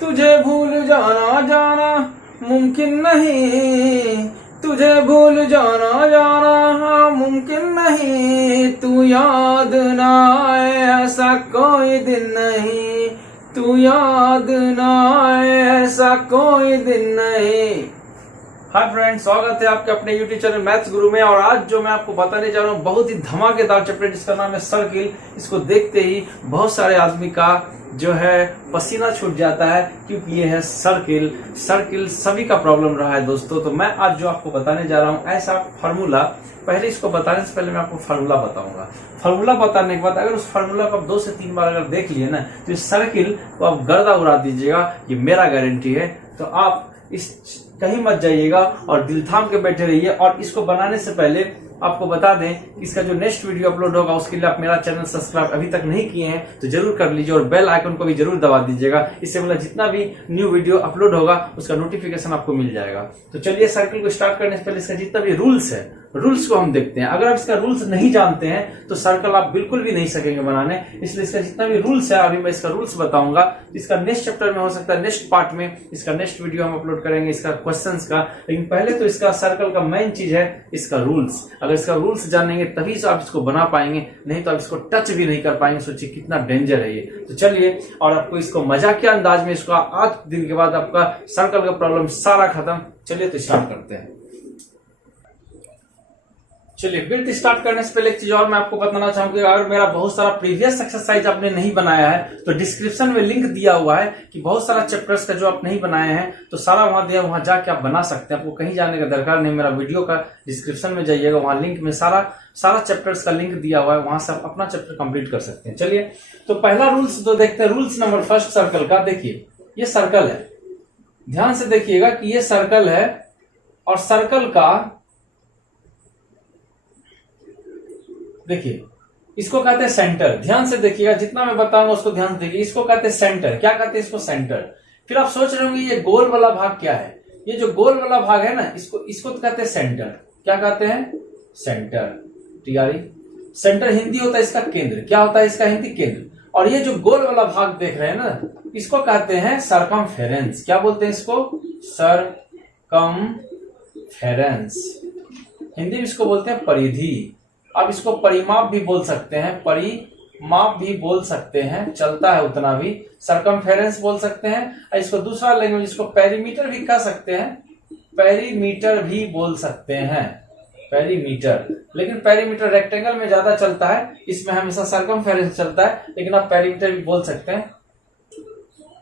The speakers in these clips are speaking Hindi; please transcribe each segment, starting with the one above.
तुझे भूल जाना जाना मुमकिन नहीं, तुझे भूल जाना जाना मुमकिन नहीं, तू याद ना आए ऐसा कोई दिन नहीं, तू याद ना आए ऐसा कोई दिन नहीं। हाय फ्रेंड्स, स्वागत है आपके अपने यूट्यूब चैनल मैथ्स गुरु में। और आज जो मैं आपको बताने जा रहा हूँ बहुत ही धमाकेदार चैप्टर जिसका नाम है सर्किल। इसको देखते ही बहुत सारे आदमी का जो है पसीना छूट जाता है क्योंकि ये है सर्किल। सर्किल सभी का प्रॉब्लम रहा है दोस्तों। तो मैं आज जो आपको बताने जा रहा हूँ ऐसा फार्मूला, पहले इसको बताने से पहले मैं आपको फार्मूला बताऊंगा। फार्मूला बताने के बाद अगर उस फार्मूला को आप 2 से 3 बार अगर देख लिए ना तो इस सर्किल को आप गर्दा उड़ा दीजिएगा, ये मेरा गारंटी है। तो आप इस कहीं मत जाइएगा और दिल थाम के बैठे रहिए। और इसको बनाने से पहले आपको बता दें कि इसका जो नेक्स्ट वीडियो अपलोड होगा उसके लिए आप मेरा चैनल सब्सक्राइब अभी तक नहीं किए हैं तो जरूर कर लीजिए और बेल आइकन को भी जरूर दबा दीजिएगा। इससे मतलब जितना भी न्यू वीडियो अपलोड होगा उसका नोटिफिकेशन आपको मिल जाएगा। तो चलिए सर्किल को स्टार्ट करने से पहले इसका जितना भी रूल्स है, रूल्स को हम देखते हैं। अगर आप इसका रूल्स नहीं जानते हैं तो सर्कल आप बिल्कुल भी नहीं सकेंगे बनाने। इसलिए इसका जितना भी रूल्स है अभी मैं इसका रूल्स बताऊंगा। इसका नेक्स्ट चैप्टर में हो सकता है नेक्स्ट पार्ट में इसका नेक्स्ट वीडियो हम अपलोड करेंगे इसका क्वेश्चंस का। लेकिन पहले तो इसका सर्कल का मेन चीज है इसका रूल्स। अगर इसका रूल्स जानेंगे तभी से आप इसको बना पाएंगे, नहीं तो आप इसको टच भी नहीं कर पाएंगे। सोचिए कितना डेंजर है ये। तो चलिए, और आपको इसको मजाक के अंदाज में इसको 8 दिन के बाद आपका सर्कल का प्रॉब्लम सारा खत्म। चलिए तो स्टार्ट करते हैं। चलिए, विड्थ स्टार्ट करने से पहले एक चीज और मैं आपको बताना चाहूंगी। अगर मेरा बहुत सारा प्रीवियस एक्सरसाइज आपने नहीं बनाया है तो डिस्क्रिप्शन में लिंक दिया हुआ है कि बहुत सारा चैप्टर्स का जो आप नहीं बनाए हैं तो सारा वहां दिया, वहां जाके आप बना सकते हैं। आपको कहीं जाने का दरकार नहीं। मेरा वीडियो का डिस्क्रिप्शन में जाइएगा, वहां लिंक में सारा चैप्टर्स का लिंक दिया हुआ है, वहां से आप अपना चैप्टर कंप्लीट कर सकते हैं। चलिए, तो पहला रूल्स तो देखते हैं। रूल्स नंबर फर्स्ट सर्कल का। देखिए, ये सर्कल है, ध्यान से देखिएगा कि ये सर्कल है और सर्कल का देखिए इसको कहते हैं सेंटर। ध्यान से देखिएगा, जितना मैं बताऊंगा उसको ध्यान से देखिए। इसको कहते हैं सेंटर। क्या कहते हैं इसको? सेंटर। फिर आप सोच रहे होंगे ये गोल वाला भाग क्या है? ये जो गोल वाला भाग है ना, इसको तो कहते हैं सेंटर। क्या कहते हैं? सेंटर। टीआरई। सेंटर हिंदी होता है इसका केंद्र। क्या होता है इसका हिंदी? केंद्र। और ये जो गोल वाला भाग देख रहे हैं ना, इसको कहते हैं सरकमफेरेंस। क्या बोलते हैं इसको? सरकमफेरेंस। हिंदी में इसको बोलते हैं परिधि। अब इसको परिमाप भी बोल सकते हैं, परिमाप भी बोल सकते हैं, चलता है उतना भी। सरकमफेरेंस बोल सकते हैं। और इसको दूसरा लैंग्वेज इसको पेरीमीटर भी कह सकते हैं, पेरीमीटर भी बोल सकते हैं, पेरीमीटर। लेकिन पेरीमीटर रेक्टेंगल में ज्यादा चलता है, इसमें हमेशा सरकमफेरेंस चलता है, लेकिन आप पेरीमीटर भी बोल सकते हैं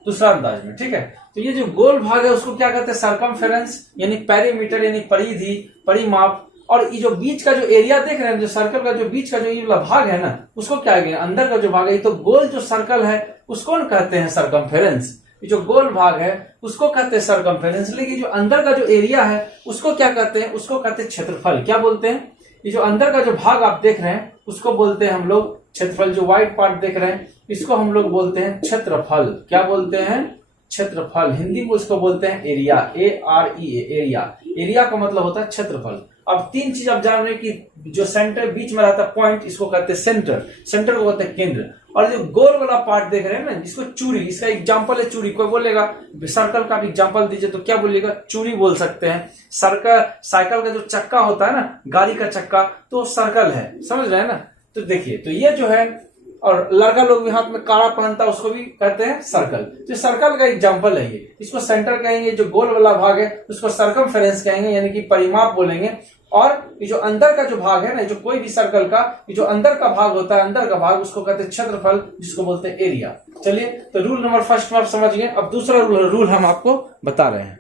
दूसरा अंदाज में। ठीक है, तो ये जो गोल भाग है उसको क्या कहते हैं? सरकमफेरेंस, यानी पेरीमीटर यानी परिधि, परिमाप। और ये जो बीच का जो एरिया देख रहे हैं, जो सर्कल का जो बीच का जो ये वाला भाग है ना, उसको क्या कहेंगे? अंदर का जो भाग है, तो गोल जो सर्कल है उसको कहते हैं सरकमफेरेंस। ये जो गोल भाग है उसको कहते हैं सरकमफेरेंस। लेकिन जो अंदर का जो एरिया है उसको क्या कहते हैं? उसको कहते हैं क्षेत्रफल। क्या बोलते हैं? ये जो अंदर का जो भाग आप देख रहे हैं उसको बोलते हैं हम लोग क्षेत्रफल। जो व्हाइट पार्ट देख रहे हैं इसको हम लोग बोलते हैं क्षेत्रफल। क्या बोलते हैं? क्षेत्रफल। हिंदी में उसको बोलते हैं एरिया। AREA, area. एरिया का मतलब होता है क्षेत्रफल। अब 3 चीज आप जान रहे हैं कि जो सेंटर बीच में रहता है पॉइंट, इसको कहते हैं सेंटर। सेंटर को कहते हैं केंद्र। और जो गोल वाला पार्ट देख रहे हैं ना, इसको चूड़ी। इसका एग्जांपल है चूड़ी। कोई बोलेगा सर्कल का भी एग्जांपल दीजिए तो क्या बोलिएगा? चूड़ी बोल सकते हैं। साइकिल का जो चक्का होता है ना, गाड़ी का चक्का, तो सर्कल है। समझ रहे हैं ना? तो देखिए, तो ये जो है, और लड़का लोग भी हाथ में काड़ा पहनता है उसको भी कहते हैं सर्कल। तो सर्कल का एग्जांपल है ये। इसको सेंटर कहेंगे। जो गोल वाला भाग है उसको सरकमफेरेंस कहेंगे, यानी कि परिमाप बोलेंगे। और ये जो अंदर का जो भाग है ना, जो कोई भी सर्कल का ये जो अंदर का भाग होता है, अंदर का भाग, उसको कहते हैं क्षेत्रफल, जिसको बोलते हैं एरिया। चलिए, तो रूल नंबर फर्स्ट में आप समझ गए। अब दूसरा रूल हम आपको बता रहे हैं।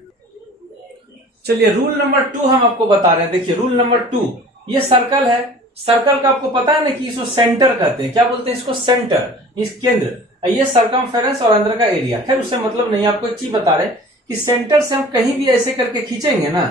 चलिए, रूल नंबर 2 हम आपको बता रहे हैं। देखिए, रूल नंबर 2, ये सर्कल है। सर्कल का आपको पता है ना कि इसको सेंटर कहते हैं। क्या बोलते हैं इसको? सेंटर, इस केंद्र। ये सरकमफेरेंस और अंदर का एरिया। खैर, उससे मतलब नहीं। आपको एक चीज बता रहे कि सेंटर से हम कहीं भी ऐसे करके खींचेंगे ना,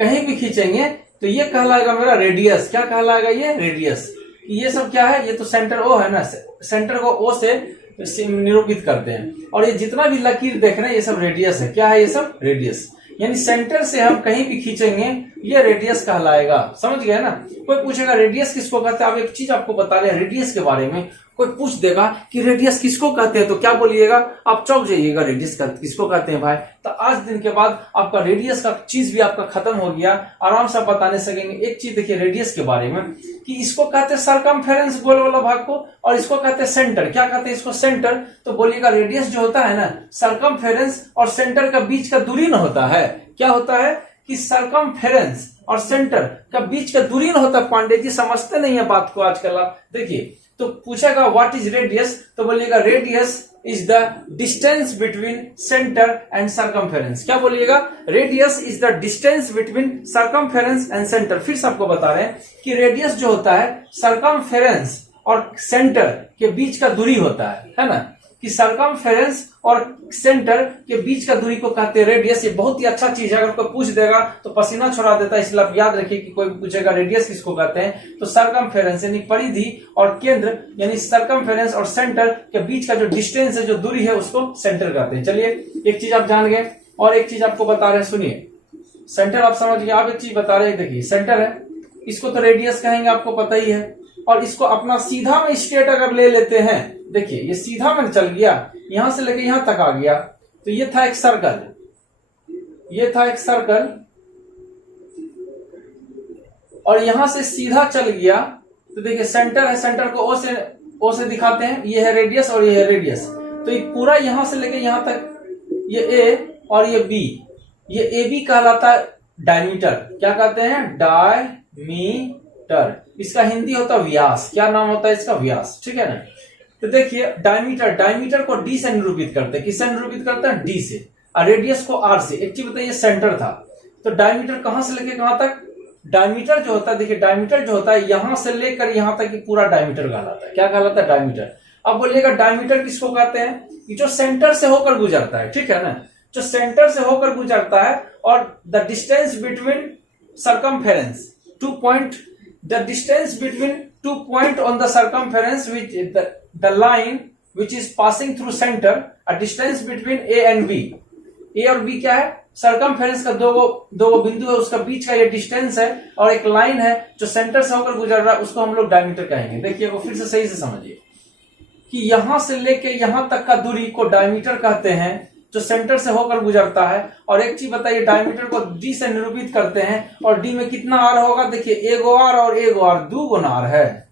कहीं भी खींचेंगे तो ये कहलाएगा मेरा रेडियस। क्या कहलाएगा? ये रेडियस। ये सब क्या है? ये तो सेंटर O है ना, सेंटर को O से निरूपित करते हैं। और ये जितना भी लकीर देख रहे हैं ये सब रेडियस है। क्या है? ये सब रेडियस। यानी सेंटर से हम कहीं भी खींचेंगे ये रेडियस कहलाएगा। समझ गए ना? कोई पूछेगा रेडियस किसको कहते हैं? आप एक चीज आपको बता रहे हैं रेडियस के बारे में। कोई पूछ देगा कि रेडियस किसको कहते हैं तो क्या बोलिएगा, आप चौंक जाइएगा, रेडियस किसको कहते हैं भाई। तो आज दिन के बाद आपका रेडियस का चीज भी आपका खत्म हो गया, आराम से बताने सकेंगे। एक चीज देखिए रेडियस के बारे में कि इसको कहते हैं सरकमफेरेंस, गोल वाला भाग को, और इसको कहते हैं सेंटर। क्या कहते हैं इसको, सेंटर। तो बोलिएगा रेडियस जो होता है ना, सरकमफेरेंस और सेंटर का बीच का दूरी न होता है। क्या होता है कि सरकमफेरेंस और सेंटर का बीच का दूरी न होता। पांडे जी समझते नहीं है बात को आजकल आप देखिए। तो पूछेगा व्हाट इज रेडियस, तो बोलिएगा radius is the distance between centre and circumference. क्या बोलिएगा, radius is the distance between circumference and centre. फिर से आपको बता रहे हैं कि रेडियस जो होता है सरकमफेरेंस और सेंटर के बीच का दूरी होता है ना, कि सरकमफेरेंस और सेंटर के बीच का दूरी को कहते हैं रेडियस। ये बहुत ही अच्छा चीज है, अगर कोई पूछ देगा तो पसीना छुड़ा देता है, इसलिए आप याद रखिए कि कोई पूछेगा रेडियस किसको कहते हैं तो सरकमफेरेंस यानी परिधि और केंद्र यानी सरकमफेरेंस और सेंटर के बीच का जो डिस्टेंस है, जो दूरी है, उसको सेंटर कहते हैं। चलिए एक चीज आप जान गए, और एक चीज आपको बता रहे हैं, सुनिए। सेंटर आप समझ गए, आप एक चीज बता रहे हैं, देखिए सेंटर है, इसको तो रेडियस कहेंगे, आपको पता ही है। और इसको अपना सीधा में स्ट्रेट अगर ले लेते हैं, देखिए ये सीधा में चल गया, यहां से लेके यहां तक आ गया, तो ये था एक सर्कल, ये था एक सर्कल, और यहां से सीधा चल गया। तो देखिए सेंटर है, सेंटर को ओ से दिखाते हैं, ये है रेडियस और ये है रेडियस। तो ये पूरा यहां से लेके यहां तक, ये ए और ये बी, ये ए बी कहलाता है डायमीटर। क्या कहते हैं, डायमीटर। इसका हिंदी होता है व्यास। क्या नाम होता है इसका, व्यास, ठीक है ना। तो देखिए डायमीटर को डी से निरूपित करते हैं। किससे निरूपित करते हैं, डी से, और रेडियस को आर से। एक चीज बताइए, सेंटर था, तो डायमीटर कहां से लेके कहां तक, डायमीटर जो होता है, देखिए डायमीटर जो होता है यहां से लेकर यहां तक पूरा डायमीटर कहलाता है। क्या कहलाता है, डायमीटर। अब बोलिएगा डायमीटर किसको कहते हैं, कि जो सेंटर से होकर गुजरता है, ठीक है ना, जो सेंटर से होकर गुजरता है, और the distance between circumference 2 point, the distance between 2 point on the circumference which the line which is passing through center, a distance between A and B। A और B क्या है, सरकमफेरेंस का दो बिंदु है, उसका बीच का ये डिस्टेंस है, और एक लाइन है जो सेंटर से होकर गुजर रहा है, उसको हम लोग डायमीटर कहेंगे। देखिए वो फिर से सही से समझिए कि यहां से लेके यहां तक का दूरी को डायमीटर कहते हैं, जो सेंटर से होकर गुजरता है। और एक चीज बताइए, डायमीटर को डी से निरूपित करते हैं, और डी में कितना आर होगा, देखिए एगो आर और एगो आर, 2 गुना आर है।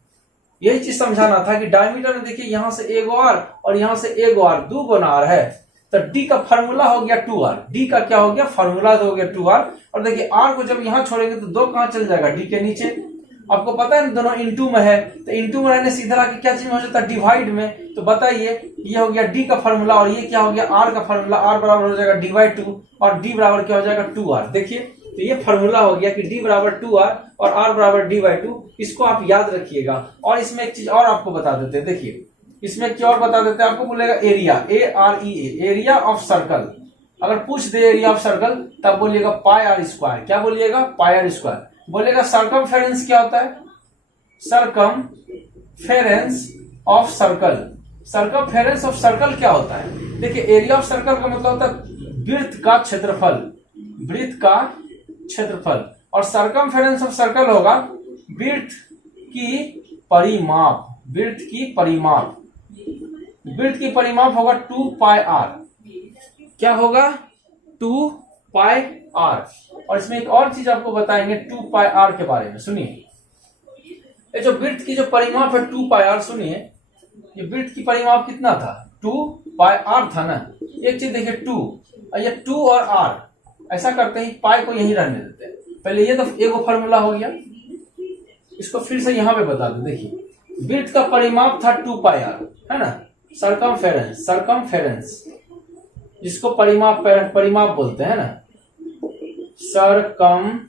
यही चीज समझाना था कि डायमीटर में देखिए यहां से एगो आर और यहां से एगो आर, 2 गुना आर है। तो डी का फॉर्मूला हो गया 2r, डी का क्या हो गया, फॉर्मूला हो गया 2r। और देखिए आर को जब यहां छोड़ेंगे तो 2 कहां चल जाएगा, डी के नीचे। आपको पता है दोनों इनटू में है, तो इनटू में रहने से इधर आके क्या चीज हो जाता है, डिवाइड में। तो बताइए ये हो गया डी का फॉर्मूला, और ये क्या हो गया, आर का फॉर्मूला। आर बराबर हो जाएगा /2, और डी बराबर क्या हो जाएगा, 2r। देखिए तो ये फॉर्मूला हो गया कि डी बराबर 2r और आर बराबर /2। इसको आप याद रखिएगा। और इसमें एक चीज और आपको बता देते हैं, देखिए इसमें क्या और बता देते हैं आपको, बोलेगा area, AREA, area of circle. अगर पूछ दे एरिया ऑफ सर्कल तब बोलिएगा πr²। क्या बोलिएगा, πr²। बोलेगा सरकमफेरेंस क्या होता है, circumference of circle. Circumference of circle क्या होता है, देखिए एरिया ऑफ सर्कल का मतलब होता है वृत्त का क्षेत्रफल, वृत्त का क्षेत्रफल। और सरकमफेरेंस ऑफ सर्कल होगा वृत्त की परिमाप, वृत्त की परिमाप। वृत्त की परिमाप होगा 2πr। क्या होगा, 2πr। और इसमें एक और चीज आपको बताएंगे 2πr के बारे में, सुनिए। ये जो वृत्त की जो परिमाप है 2πr, सुनिए ये वृत्त की परिमाप कितना था, 2πr था ना। एक चीज देखिए 2, ये 2 और r ऐसा करते ही पाई को यहीं रहने देते हैं। पहले ये तो एगो फॉर्मूला हो गया, इसको फिर से यहां पे बता दो। देखिए वृत्त का परिमाप था 2πr, है ना। सरकमफेरेंस, सरकमफेरेंस जिसको परिमाप बोलते हैं ना, सरकमफेरेंस।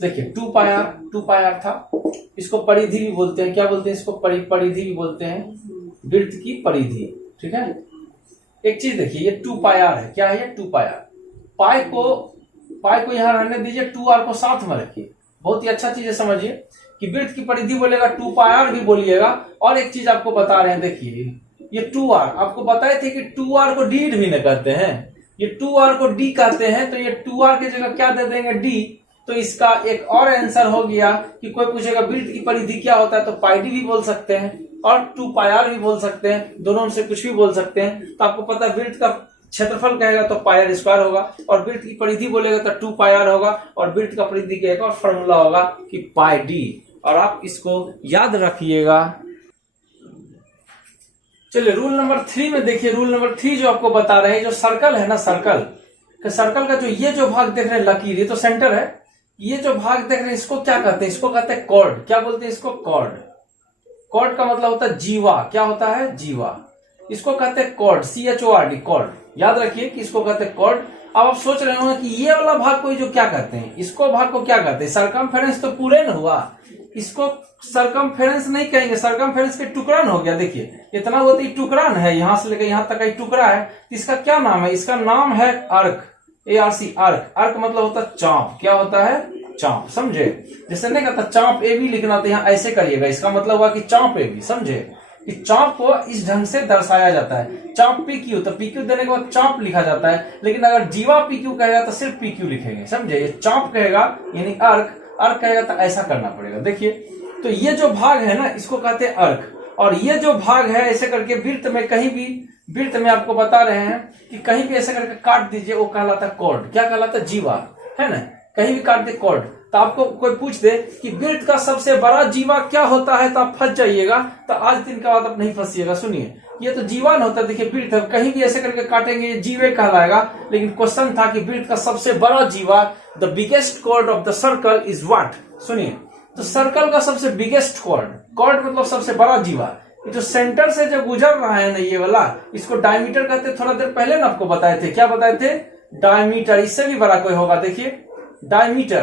देखिए 2πr था, इसको परिधि भी बोलते हैं। क्या बोलते हैं इसको, परिधि भी बोलते हैं, वृत्त की परिधि, ठीक है। एक चीज देखिए ये 2πr है, क्या है ये 2πr। पाई को यहां रहने दीजिए, 2r को साथ में रखिए। बहुत ही अच्छा चीज है, समझिए कि वृत्त की परिधि बोलेगा 2πr भी बोलिएगा। और एक चीज आपको बता रहे हैं, देखिए ये 2r आपको बताए थे कि 2r को डी भी न कहते हैं, ये 2r को डी कहते हैं। तो ये 2r की जगह क्या दे देंगे, डी। तो इसका एक और आंसर हो गया कि कोई पूछेगा वृत्त की परिधि क्या होता है, तो πd भी बोल सकते हैं। और 2 पाई आर भी बोल सकते हैं, दोनों में से कुछ भी बोल सकते हैं। तो आपको पता है वृत्त का क्षेत्रफल कहेगा तो पाई आर स्क्वायर होगा, और वृत्त की परिधि बोलेगा तो 2 पाई आर होगा, और वृत्त का परिधि का एक और फॉर्मूला होगा कि पाई डी, और आप इसको याद रखिएगा। चलिए रूल नंबर 3 में देखिए, रूल नंबर 3 जो आपको बता रहे हैं, जो सर्कल है ना, सर्कल का जो ये जो भाग देख रहे हैं लकीर, ये तो सेंटर है, ये जो भाग देख रहे हैं इसको क्या कहते हैं? इसको कहते हैं कॉर्ड। क्या बोलते हैं इसको? कॉर्ड। कॉर्ड का मतलब होता है जीवा। क्या होता है? जीवा। इसको कहते हैं कॉर्ड, CHORD, कॉर्ड। याद रखिए कि इसको कहते हैं कॉर्ड। अब आप सोच रहे होंगे कि ये वाला भाग को जो क्या कहते हैं, इसको भाग को क्या कहते हैं? सरकमफेरेंस तो पूरे न हुआ, इसको सरकमफेरेंस नहीं कहेंगे, सरकमफेरेंस के टुकड़ान हो गया। देखिए इतना वो तो टुकड़ान है, यहां से लेकर यहां तक का टुकड़ा है, इसका क्या नाम है? इसका नाम है अर्क, ARC, अर्क। अर्क मतलब होता है चांप। क्या होता है? चांप। समझे? जैसे नहीं कहता चांप AB लिखना, तो यहाँ ऐसे करिएगा, इसका मतलब हुआ कि चांप AB। समझे कि चांप को इस ढंग से दर्शाया जाता है, चांप PQ, तो PQ देने के बाद चांप लिखा जाता है। लेकिन अगर जीवा PQ कहेगा तो सिर्फ PQ लिखेंगे। समझे? ये चांप कहेगा यानी अर्क, अर्क कहेगा तो ऐसा करना पड़ेगा। देखिए तो ये जो भाग है ना, इसको कहते हैं अर्क, और ये जो भाग है ऐसे करके वृत्त में कहीं भी, वृत्त में आपको बता रहे हैं कि कहीं भी ऐसे करके काट दीजिए, वो कहलाता कॉर्ड। क्या कहलाता? जीवा, है ना? कहीं भी काट दे कॉर्ड। तो आपको कोई पूछ दे कि वृत्त का सबसे बड़ा जीवा क्या होता है, तो आप फंस जाइएगा। तो आज दिन के बाद आप नहीं फंसिएगा। सुनिए, ये तो जीवन होता है। देखिए वृत्त कहीं भी ऐसे करके काटेंगे ये जीवे कहलाएगा, लेकिन क्वेश्चन था कि वृत्त का सबसे बड़ा जीवा, the biggest chord of the circle is what. सुनिए, तो सर्कल का सबसे बिगेस्ट कॉर्ड, कॉर्ड मतलब सबसे बड़ा जीवा, ये जो सेंटर से जो गुजर रहा है ना ये वाला, इसको डायमीटर कहते हैं। थोड़ा देर पहले ना आपको बताए थे, क्या बताए थे? डायमीटर। इससे भी बड़ा कोई होगा, देखिए डायमीटर।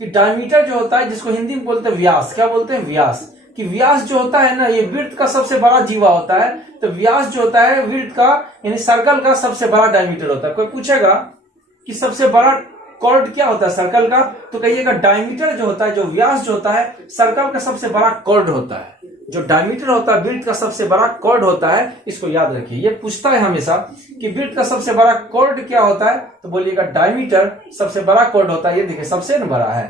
कि डायमीटर जो होता है, जिसको हिंदी में बोलते हैं व्यास। क्या बोलते हैं? व्यास। कि व्यास जो होता है ना, ये वृत्त का सबसे बड़ा जीवा होता है। तो व्यास जो होता है वृत्त का यानी सर्कल का सबसे बड़ा डायमीटर होता है। कोई पूछेगा कि सबसे बड़ा कॉर्ड क्या होता है सर्कल का, तो कहिएगा डायमीटर जो होता है, जो व्यास जो होता है सर्कल का सबसे बड़ा कॉर्ड होता है। जो डायमीटर होता है वृत्त का सबसे बड़ा कॉर्ड होता है, इसको याद रखिए। ये पूछता है हमेशा कि वृत्त का सबसे बड़ा कॉर्ड क्या होता है, तो बोलिएगा डायमीटर सबसे बड़ा कॉर्ड होता है। ये देखिए सबसे न बड़ा है,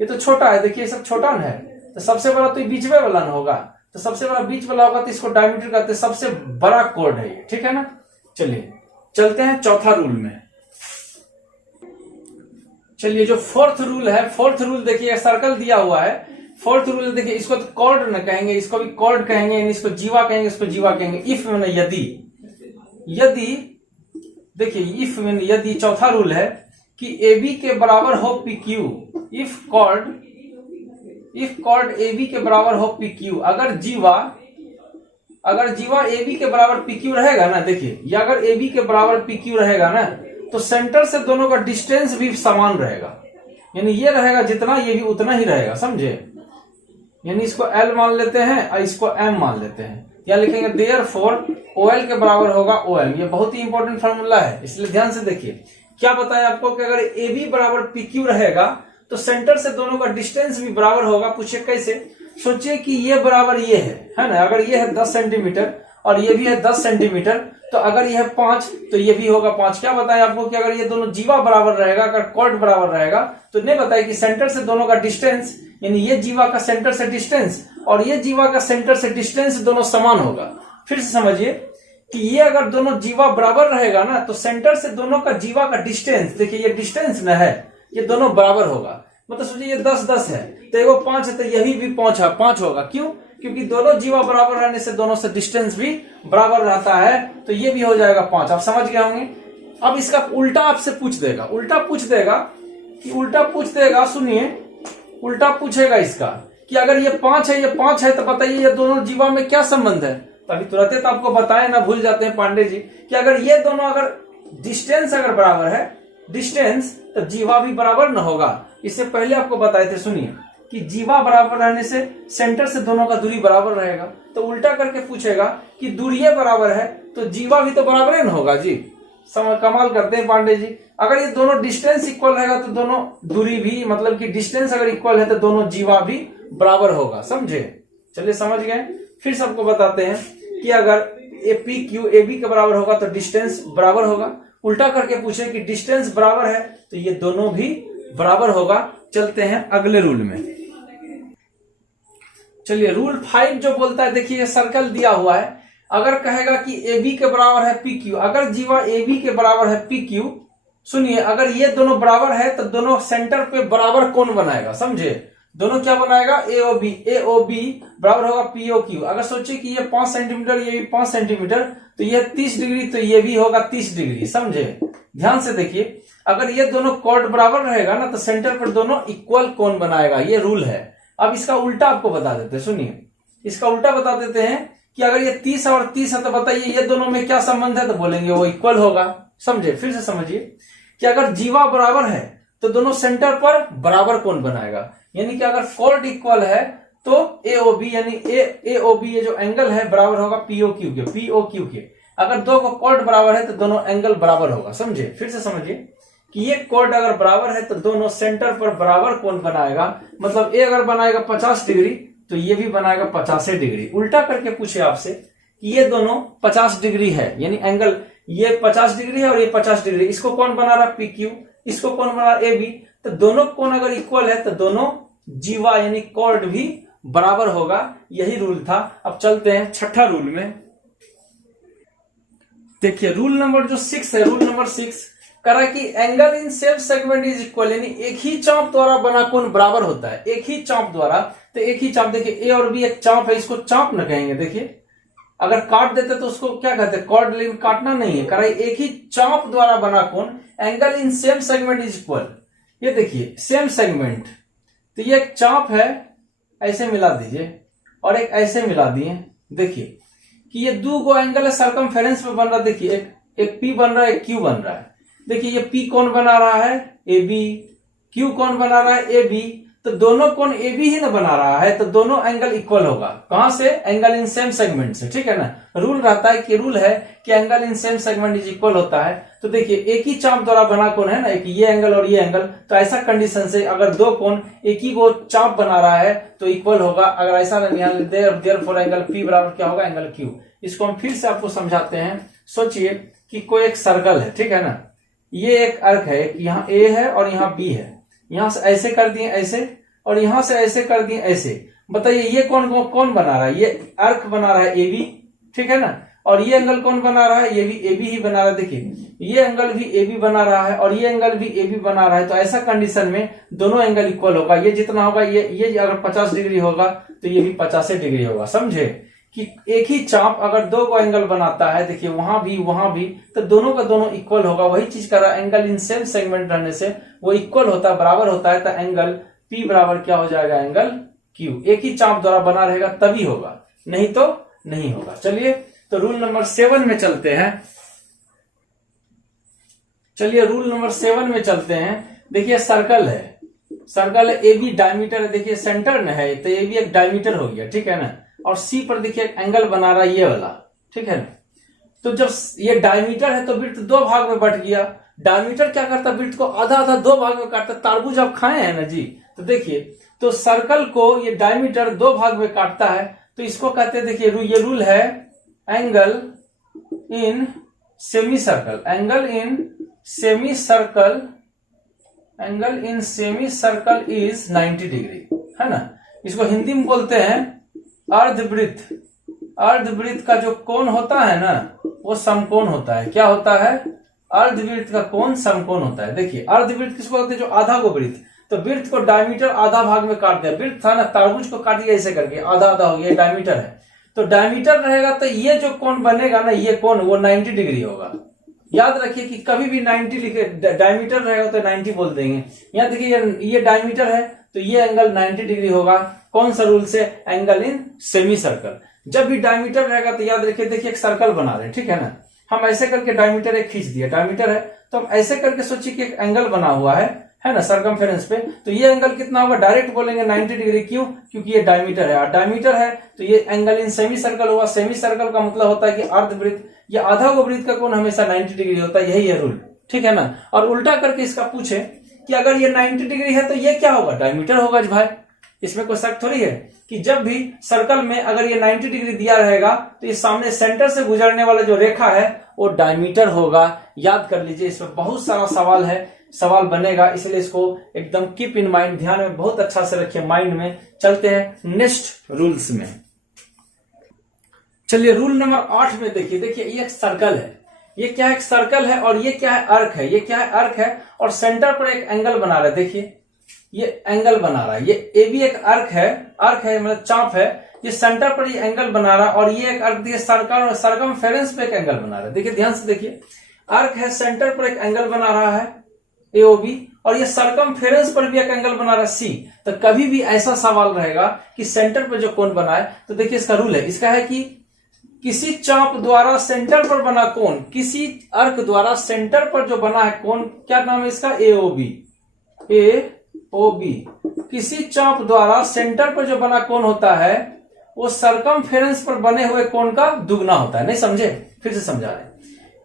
ये तो छोटा है। देखिए सब छोटा न है, तो सबसे बड़ा तो बीच में वाला न होगा, तो सबसे बड़ा बीच वाला होगा, तो इसको डायमीटर कहते हैं। सबसे बड़ा कॉर्ड है ये, ठीक है ना। चलिए चलते हैं चौथा रूल में। चलिए जो फोर्थ रूल है, फोर्थ रूल देखिए सर्कल दिया हुआ है। फोर्थ रूल देखिए, इसको तो कॉर्ड न कहेंगे, इसको भी कॉर्ड कहेंगे, इसको जीवा कहेंगे, इसको जीवा कहेंगे। इफ में यदि, यदि देखिए इफ में यदि चौथा रूल है कि AB के बराबर हो PQ, इफ कॉर्ड AB के बराबर हो PQ, अगर जीवा AB के बराबर PQ रहेगा ना, देखिए ये अगर AB के बराबर PQ रहेगा ना, तो सेंटर से दोनों का डिस्टेंस भी समान रहेगा। यानी ये रहेगा जितना, ये भी उतना ही रहेगा। समझे? यानी इसको L मान लेते हैं और इसको M मान लेते हैं। क्या लिखेंगे? देयरफॉर OL के बराबर होगा OM। ये बहुत ही इंपॉर्टेंट फॉर्मूला है, इसलिए ध्यान से देखिए। क्या बताया आपको कि अगर AB बराबर PQ रहेगा तो सेंटर से दोनों का डिस्टेंस भी बराबर होगा। पूछे कैसे? सोचिए कि ये बराबर ये है ना। अगर ये है 10 सेंटीमीटर और ये भी है 10 सेंटीमीटर, तो अगर ये है 5 तो ये भी होगा 5। क्या बताया आपको कि अगर ये दोनों जीवा बराबर रहेगा, अगर कॉर्ड बराबर रहेगा, तो नहीं बताया कि सेंटर से दोनों का डिस्टेंस, यानी ये जीवा का सेंटर से डिस्टेंस और ये जीवा का सेंटर से डिस्टेंस दोनों समान होगा। फिर से समझिए कि ये अगर दोनों जीवा बराबर रहेगा ना, तो सेंटर से दोनों का जीवा का डिस्टेंस, देखिए ये डिस्टेंस न है, ये दोनों बराबर होगा। मतलब सोचिए ये 10-10 है, तो एगो 5 है, तो यही भी 5 होगा। क्यों? क्योंकि दोनों जीवा बराबर रहने से दोनों से डिस्टेंस भी बराबर रहता है, तो ये भी हो जाएगा 5। आप समझ गए होंगे। अब इसका उल्टा आपसे पूछ देगा, सुनिए, उल्टा पूछेगा इसका कि अगर ये 5 है, ये 5 है, तो बताइए ये दोनों जीवा में क्या संबंध है। तभी तुरंत तो आपको बताए ना, भूल जाते हैं पांडे जी, कि अगर ये दोनों अगर डिस्टेंस अगर बराबर है, डिस्टेंस, तो जीवा भी बराबर न होगा। इससे पहले आपको बताए थे, सुनिए, कि जीवा बराबर रहने से सेंटर से दोनों का दूरी बराबर रहेगा। तो उल्टा करके पूछेगा कि दूरी बराबर है तो जीवा भी तो बराबर ही न होगा जी। कमाल करते हैं पांडे जी। अगर ये दोनों डिस्टेंस इक्वल रहेगा तो दोनों दूरी भी, मतलब कि डिस्टेंस अगर इक्वल है तो दोनों जीवा भी बराबर होगा। समझे? चलिए समझ गए। फिर सबको बताते हैं कि अगर PQ AB के बराबर होगा तो डिस्टेंस बराबर होगा। उल्टा करके पूछे कि डिस्टेंस बराबर है तो ये दोनों भी बराबर होगा। चलते हैं अगले रूल में। चलिए रूल 5 जो बोलता है, देखिए ये सर्कल दिया हुआ है, अगर कहेगा कि ए बी के बराबर है पी क्यू, अगर जीवा ए बी के बराबर है पी क्यू, सुनिए अगर ये दोनों बराबर है तो दोनों सेंटर पे बराबर कोण बनाएगा, समझे, दोनों क्या बनाएगा, ए ओ बी बराबर होगा पी ओ क्यू। अगर सोचिए कि ये 5 सेंटीमीटर ये भी 5 सेंटीमीटर, तो ये 30 डिग्री तो ये भी होगा 30 डिग्री, समझे। ध्यान से देखिए, अगर ये दोनों कॉर्ड बराबर रहेगा ना तो सेंटर पर दोनों इक्वल कोण बनाएगा, ये रूल है। अब इसका उल्टा आपको बता देते हैं, सुनिए इसका उल्टा बता देते हैं कि अगर ये 30 और 30 है तो बताइए ये दोनों में क्या संबंध है, तो बोलेंगे वो इक्वल होगा, समझे। फिर से समझिए कि अगर जीवा बराबर है तो दोनों सेंटर पर बराबर कोण बनाएगा, यानी कि अगर कॉर्ड इक्वल है तो एओबी यानी एओबी ये जो एंगल है बराबर होगा पीओ क्यू के। अगर दो को कॉर्ड बराबर है तो दोनों एंगल बराबर होगा, समझे। फिर से समझिए कि ये कॉर्ड अगर बराबर है तो दोनों सेंटर पर बराबर कोण बनाएगा, मतलब ए अगर बनाएगा 50 डिग्री तो ये भी बनाएगा 50 डिग्री। उल्टा करके पूछे आपसे कि ये दोनों 50 डिग्री है, यानी एंगल ये 50 डिग्री है और ये 50 डिग्री, इसको कौन बना रहा पी क्यू, इसको कौन बना रहा ए बी, तो दोनों कोण अगर इक्वल है तो दोनों जीवा यानी कॉर्ड भी बराबर होगा, यही रूल था। अब चलते हैं छठा रूल में। देखिए रूल नंबर जो 6 है, रूल नंबर 6 करा कि angle in same segment is equal, यानी एक ही चाप द्वारा बना कोण बराबर होता है, एक ही चाप द्वारा। तो एक ही चाप, देखिए ए और बी एक चाप है, इसको चाप न कहेंगे। देखिए अगर काट देते तो उसको क्या कहते हैं, कॉर्ड, लेकिन काटना नहीं है। करा एक ही चाप द्वारा बना कोण angle in same segment is equal. ये देखिए सेम सेगमेंट, तो ये एक चाप है, ऐसे मिला दीजिए और एक ऐसे मिला दिए। देखिए कि ये दो गो एंगल है, सर्कमफेरेंस पे बन रहा है। देखिए एक पी बन रहा है, एक क्यू बन रहा है। देखिए ये पी कौन बना रहा है, ए बी, क्यू कौन बना रहा है, ए बी, तो दोनों कौन ए बी ही ना बना रहा है, तो दोनों एंगल इक्वल होगा। कहां से, एंगल इन सेम सेगमेंट से, ठीक है ना। रूल रहता है कि रूल है कि angle in same segment is equal होता है। तो देखिए एक ही चाप द्वारा बना कोण है ना, एक ये एंगल और ये एंगल, तो ऐसा कंडीशन से अगर दो कोण एक ही वो चाप बना रहा है तो इक्वल होगा। अगर ऐसा देयरफॉर एंगल पी बराबर क्या होगा, एंगल क्यू। इसको हम फिर से आपको समझाते हैं। सोचिए कि कोई एक सर्कल है, ठीक है ना, ये एक अर्क है, यहाँ ए है और यहाँ बी है, यहां से ऐसे कर दिए ऐसे और यहां से ऐसे कर दिए ऐसे। बताइए ये कौन बना रहा है, ये अर्क बना रहा है ए बी, ठीक है ना, और ये एंगल कौन बना रहा है, ये भी ए बी ही बना रहा है। देखिए ये एंगल भी ए बी बना रहा है और ये एंगल भी ए बी बना रहा है। तो ऐसा कंडीशन में दोनों एंगल इक्वल होगा। ये जितना होगा, ये अगर 50 डिग्री होगा तो ये भी 50 डिग्री होगा, समझे। कि एक ही चाप अगर दो को एंगल बनाता है, देखिए वहां भी, तो दोनों का दोनों इक्वल होगा। वही चीज कर रहा है, एंगल इन सेम सेगमेंट रहने से वो इक्वल होता है, बराबर होता है। तो एंगल पी बराबर क्या हो जाएगा, एंगल क्यू। एक ही चाप द्वारा बना रहेगा तभी होगा, नहीं तो नहीं होगा। चलिए तो रूल नंबर 7 में चलते हैं। चलिए रूल नंबर 7 में चलते हैं। देखिए सर्कल है, सर्कल ए बी डायमीटर है, देखिए सेंटर में है तो ए बी एक डायमीटर हो गया, ठीक है ना। और सी पर देखिए एक एंगल बना रहा है ये वाला, ठीक है ना। तो जब ये डायमीटर है तो वृत्त दो भाग में बट गया। डायमीटर क्या करता है, वृत्त को आधा आधा दो भाग में काटता है। तारबूज आप खाए हैं ना जी, तो देखिए तो सर्कल को ये डायमीटर दो भाग में काटता है, तो इसको कहते हैं, देखिए ये रूल है angle in semi circle. Angle in semi circle, angle in semi circle is 90 degree, है ना। इसको हिंदी में बोलते हैं अर्धवृत्त। अर्धवृत्त का जो कोण होता है ना वो समकोण होता है। क्या होता है, अर्धवृत्त का कोण समकोण होता है। देखिए अर्धवृत्त किसको कहते हैं, जो आधा को वृत्त, तो वृत्त को डायमीटर आधा भाग में काट दिया। वृत्त था ना, तारबूज को काट दिया ऐसे करके, आधा आधा हो गया, डायमीटर है। तो डायमीटर रहेगा तो ये जो कोण बनेगा ना, ये कोण वो 90 डिग्री होगा। याद रखिए कि कभी भी 90 लिखे, डायमीटर रहेगा तो 90 बोल देंगे। यहाँ देखिए ये डायमीटर है तो ये एंगल 90 डिग्री होगा। कौन सा रूल से, एंगल इन सेमी सर्कल। जब भी डायमीटर रहेगा तो याद रखिए, देखिए एक सर्कल बना रहे हैं, ठीक है ना। हम ऐसे करके डायमीटर एक खींच दिया, डायमीटर है तो हम ऐसे करके सोचिए कि एक एंगल बना हुआ है ना, सर्कमफेरेंस पे। तो ये एंगल कितना होगा, डायरेक्ट बोलेंगे 90 डिग्री। क्यों, क्योंकि ये डायमीटर है और डायमीटर है तो ये एंगल इन सेमी सर्कल हुआ। सेमी सर्कल का मतलब होता है कि अर्धवृत्त, ये आधा को वृत्त का कोण हमेशा 90 डिग्री होता है, यही है रूल, ठीक है ना। और उल्टा करके इसका पूछे कि अगर ये 90 डिग्री है तो ये क्या होगा, डायमीटर होगा भाई। इसमें कोई शक थोड़ी है कि जब भी सर्कल में अगर ये 90 डिग्री दिया रहेगा तो ये सामने सेंटर से गुजरने वाला जो रेखा है वो डायमीटर होगा। याद कर लीजिए, इसमें बहुत सारा सवाल है, सवाल बनेगा, इसलिए इसको एकदम कीप इन माइंड, ध्यान में बहुत अच्छा से रखिए, माइंड में। चलते हैं नेक्स्ट रूल्स में। चलिए रूल नंबर 8 में देखिए ये एक सर्कल है, ये क्या है, एक सर्कल है, और ये क्या है, अर्क है। ये क्या है, अर्क है, और सेंटर पर एक एंगल बना रहा है। देखिए ये एंगल बना रहा है, ये भी एक अर्क है मतलब चाप है, ये सेंटर पर ये एंगल बना रहा है, और ये एक अर्क सरकमफेरेंस पे एक एंगल बना रहा है। देखिए ध्यान से देखिए, अर्क है, सेंटर पर एक एंगल बना रहा है AOB, और ये सरकमफेरेंस पर भी एक एंगल बना रहा है C। तो कभी भी ऐसा सवाल रहेगा कि सेंटर पर जो कोण बना है, तो देखिए इसका रूल है, इसका है कि किसी चाप द्वारा सेंटर पर बना कोण, किसी अर्क द्वारा सेंटर पर जो बना है कोण, क्या नाम है इसका, AOB। किसी चाप द्वारा सेंटर पर जो बना कोण होता है वो सरकमफेरेंस पर बने हुए कोण का दुगना होता है। नहीं समझे, फिर से समझा रहे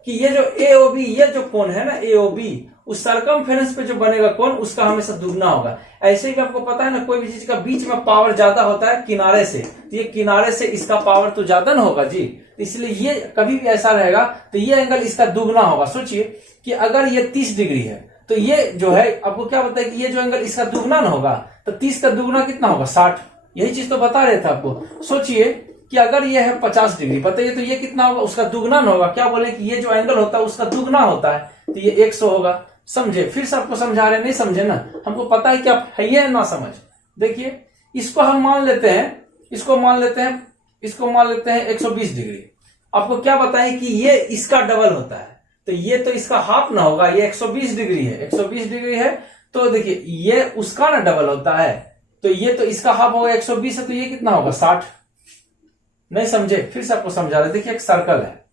कि ये जो AOB, ये जो कोण है ना AOB, उस सरकमफेरेंस पे जो बनेगा कोण उसका हमेशा दुगना होगा। ऐसे ही आपको पता है ना, कोई भी चीज का बीच में पावर ज्यादा होता है किनारे से, तो ये किनारे से इसका पावर तो ज्यादा ना होगा जी, इसलिए ये कभी भी ऐसा रहेगा, तो ये एंगल इसका दुगना होगा। सोचिए कि अगर ये 30 डिग्री है, तो ये जो है आपको क्या बताया कि ये जो एंगल इसका दुगना ना होगा, तो 30 का दुगना कितना होगा, 60। यही चीज तो बता रहे थे आपको। सोचिए कि अगर ये है 50 डिग्री, बताइए तो ये कितना होगा, उसका दुगना ना होगा। क्या बोले कि ये जो एंगल होता है उसका दुगना होता है, तो ये 100 होगा। समझे, फिर से आपको समझा रहे, नहीं समझे ना, हमको पता है कि आप है ये ना समझ। देखिए इसको हम मान लेते हैं, इसको मान लेते हैं 120 डिग्री। आपको क्या बताएं कि ये इसका डबल होता है, तो ये तो इसका हाफ ना होगा, ये 120 डिग्री है, 120 डिग्री है, तो देखिए ये उसका ना डबल होता है, तो ये तो इसका हाफ होगा, 120 है, तो ये कितना होगा, 60। नहीं समझे, फिर से आपको समझा रहे। देखिए एक सर्कल है,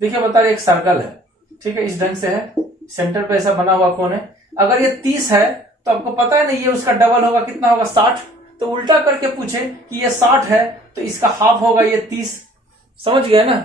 देखिए बता रहे एक सर्कल है, ठीक है, इस ढंग से है, सेंटर पे ऐसा बना हुआ कौन है। अगर ये 30 है तो आपको पता है ना ये उसका डबल होगा, कितना होगा, 60। तो उल्टा करके पूछे कि ये 60 है तो इसका हाफ होगा ये 30। समझ गए ना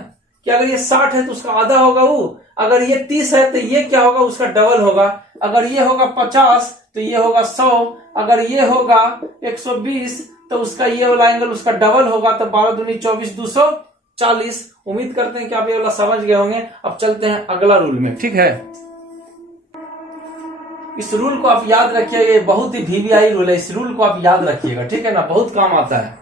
कि अगर ये 60 है तो उसका आधा होगा वो, अगर ये 30 है तो ये क्या होगा, उसका डबल होगा। अगर ये होगा 50 तो ये होगा 100, अगर ये होगा 120 तो उसका ये वाला एंगल उसका डबल होगा, तो 12 दूनी 24, 240। उम्मीद करते हैं कि आप ये वाला समझ गए होंगे। अब चलते हैं अगला रूल में, ठीक है। इस रूल को आप याद रखिएगा, ये बहुत ही VVI रूल है, इस रूल को आप याद रखिएगा, ठीक है ना, बहुत काम आता है।